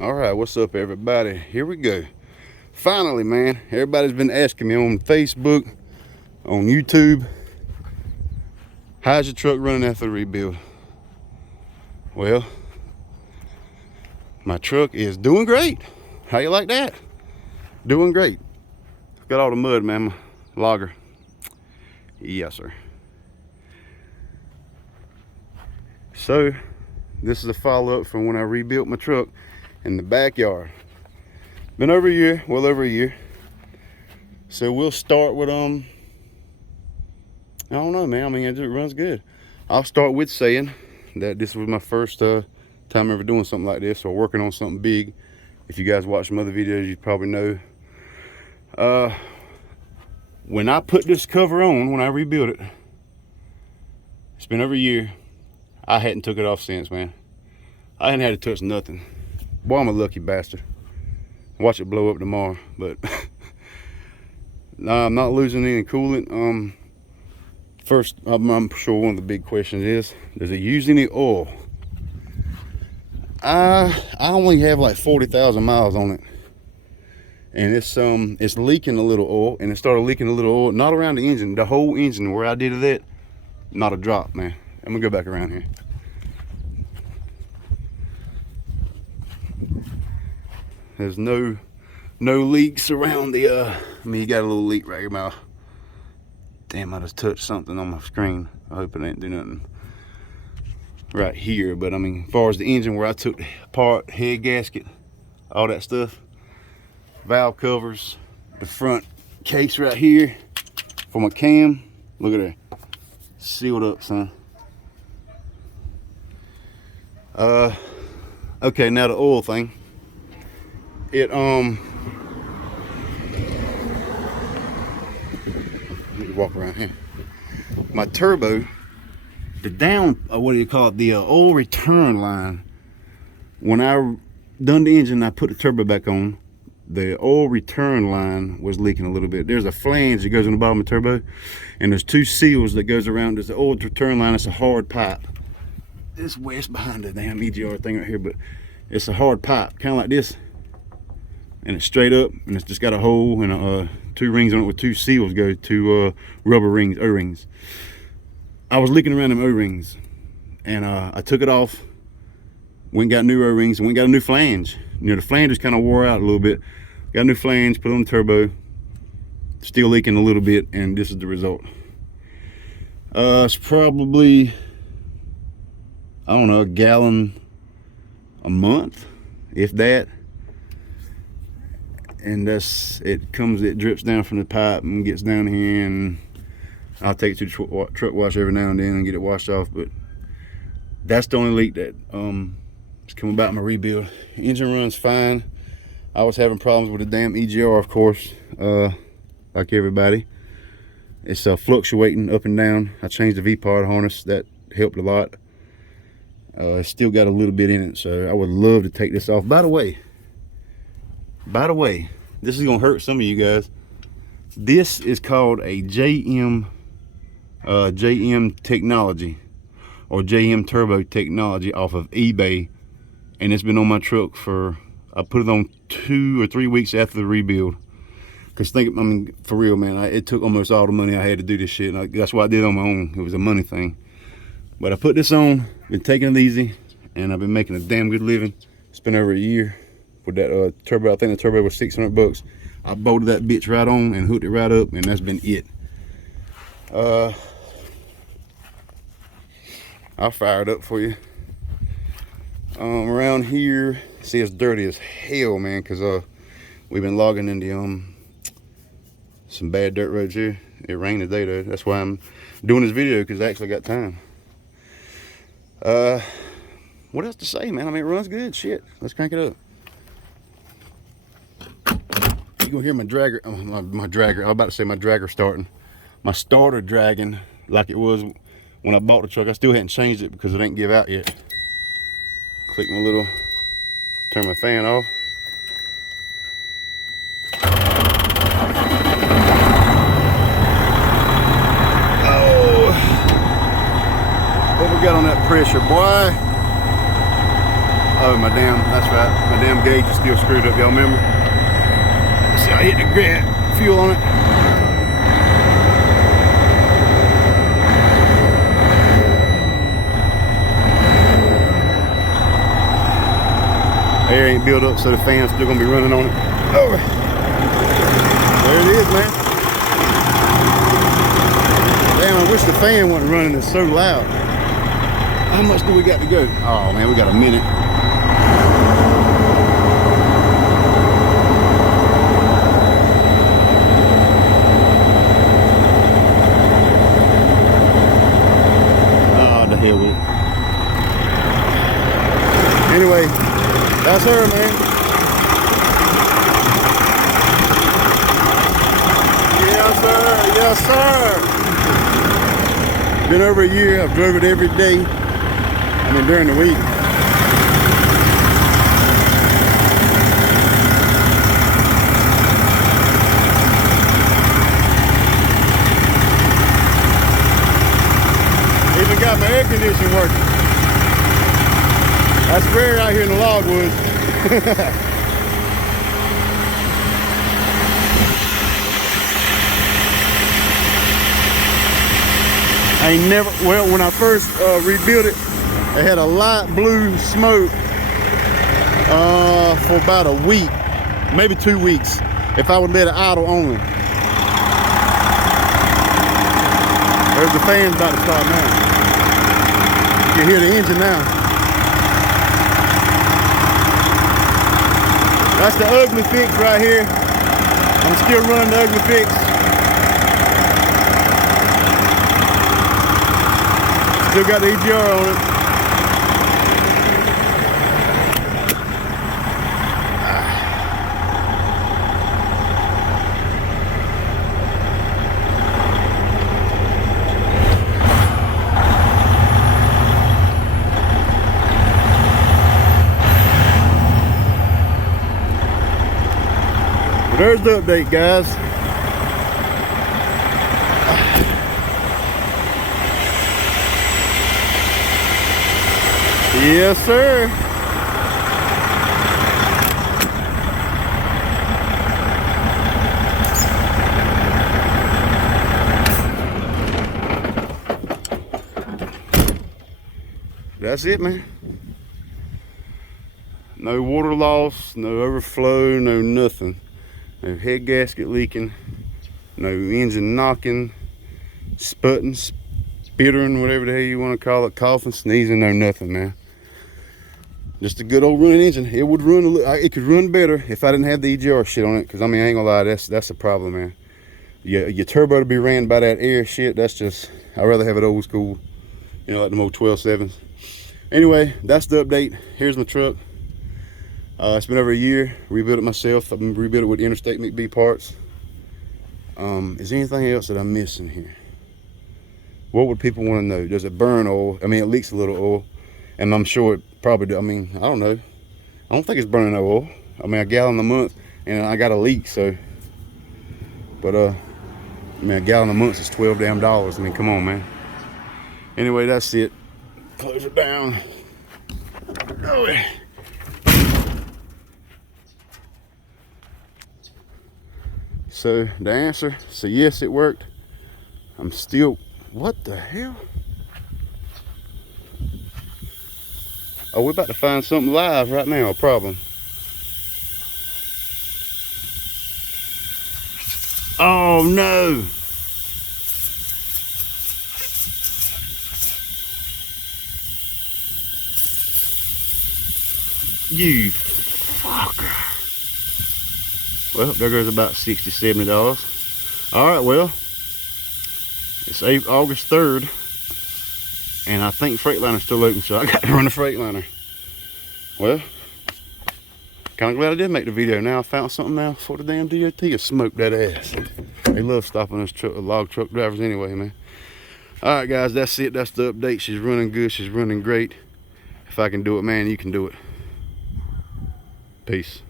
All right, what's up, everybody? Here we go. Finally, man. Everybody's been asking me on Facebook, on YouTube, how's your truck running after the rebuild? Well, my truck is doing great. How you like that? Doing great. Got all the mud, man. My logger. Yes, sir. So, this is a follow-up from when I rebuilt my truck in the backyard. Been over a year, well over a year. So we'll start with I don't know, man. I mean, it just runs good. I'll start with saying that this was my first time ever doing something like this, or working on something big. If you guys watch some other videos, you probably know. When I put this cover on, when I rebuilt it, it's been over a year. I hadn't took it off since, man. I hadn't had to touch nothing. Boy, I'm a lucky bastard. Watch it blow up tomorrow, but I'm not losing any coolant. First, I'm sure one of the big questions is, does it use any oil? I only have like 40,000 miles on it, and it's leaking a little oil, and it started leaking a little oil, not around the engine, the whole engine where I did it at, not a drop, man. I'm gonna go back around here. There's no leaks around the I mean, you got a little leak right here. Damn, I just touched something on my screen. I hope it ain't do nothing right here, but I mean, as far as the engine where I took apart, head gasket, all that stuff, valve covers, the front case right here for my cam, look at that, sealed up, son. Okay, now the oil thing. It need to walk around here. My turbo, the down, what do you call it, the oil return line. When I done the engine, I put the turbo back on, the oil return line was leaking a little bit. There's a flange that goes on the bottom of the turbo, and there's two seals that goes around. There's the oil return line. It's a hard pipe. It's west behind the damn EGR thing right here, but it's a hard pipe, kind of like this, and it's straight up, and it's just got a hole and two rings on it with two seals go to rubber rings, O-rings. I was leaking around them O-rings, and I took it off, went and got new O-rings, and went and got a new flange. You know, the flange just kind of wore out a little bit. Got a new flange, put it on the turbo, still leaking a little bit, and this is the result. It's probably, I don't know, a gallon a month, if that. And it drips down from the pipe and gets down here, and I'll take it to the truck wash every now and then and get it washed off. But that's the only leak that is coming about my rebuild. Engine runs fine. I was having problems with the damn EGR, of course, like everybody. It's fluctuating up and down. I changed the V-part harness. That helped a lot. It's still got a little bit in it, so I would love to take this off. By the way, this is gonna hurt some of you guys. This is called a JM technology, or JM turbo technology, off of eBay, and it's been on my truck for, I put it on 2 or 3 weeks after the rebuild. Cause I mean, for real, man, it took almost all the money I had to do this shit, and that's why I did it on my own. It was a money thing. But I put this on, been taking it easy, and I've been making a damn good living. It's been over a year with that turbo. I think the turbo was 600 bucks. I bolted that bitch right on and hooked it right up, and that's been it. I'll fire it up for you. Around here, see, it's dirty as hell, man, because we've been logging in the some bad dirt roads here. It rained today though. That's why I'm doing this video, because I actually got time. What else to say, man? I mean, it runs good. Shit, let's crank it up. You gonna hear my dragger, my dragger, I was about to say my dragger starting. My starter dragging like it was when I bought the truck. I still hadn't changed it because it ain't give out yet. Click my little, turn my fan off. Oh, what we got on that pressure, boy? Oh, my damn, that's right. My damn gauge is still screwed up, y'all remember? See, I hit the fuel on it. Air ain't built up, so the fan's still gonna be running on it. Oh, there it is, man. Damn, I wish the fan wasn't running. It's so loud. How much do we got to go? Oh man, we got a minute. Oh, the hell with it. Anyway, that's her, man. Yes, sir. Yes, sir. Been over a year. I've drove it every day. I mean, during the week. Even got my air conditioning working. That's rare out here in the logwoods. I ain't never, well, when I first rebuilt it, it had a light blue smoke for about a week, maybe 2 weeks, if I would let it idle only. There's the fans about to start now. You can hear the engine now. That's the ugly fix right here. I'm still running the ugly fix. Still got the EGR on it. There's the update, guys. Yes, sir. That's it, man. No water loss, no overflow, no nothing. No head gasket leaking, no engine knocking, sputting, spittering, whatever the hell you want to call it, coughing, sneezing, no nothing, man. Just a good old running engine. It would run, it could run better if I didn't have the EGR shit on it, because I mean, I ain't gonna lie, that's a problem, man. Your turbo to be ran by that air shit, that's just, I'd rather have it old school, you know, like the old 12.7s. Anyway, that's the update. Here's my truck. It's been over a year. Rebuilt it myself. I've rebuilt it with Interstate McB parts. Is there anything else that I'm missing here? What would people want to know? Does it burn oil? I mean, it leaks a little oil, and I'm sure it probably do. I mean, I don't know. I don't think it's burning no oil. I mean, a gallon a month, and I got a leak, so. But I mean, a gallon a month is $12 damn. I mean, come on, man. Anyway, that's it. Close it down. Oh, yeah. So the answer, so yes, it worked. I'm still, what the hell? Oh, we're about to find something live right now, a problem. Oh no. You fucker. Well, there goes about $60, $70. All right, well, it's August 3rd, and I think Freightliner's still open, so I got to run the Freightliner. Well, kind of glad I did make the video. Now I found something now for the damn DOT to smoke that ass. They love stopping us log truck drivers anyway, man. All right, guys, that's it. That's the update. She's running good. She's running great. If I can do it, man, you can do it. Peace.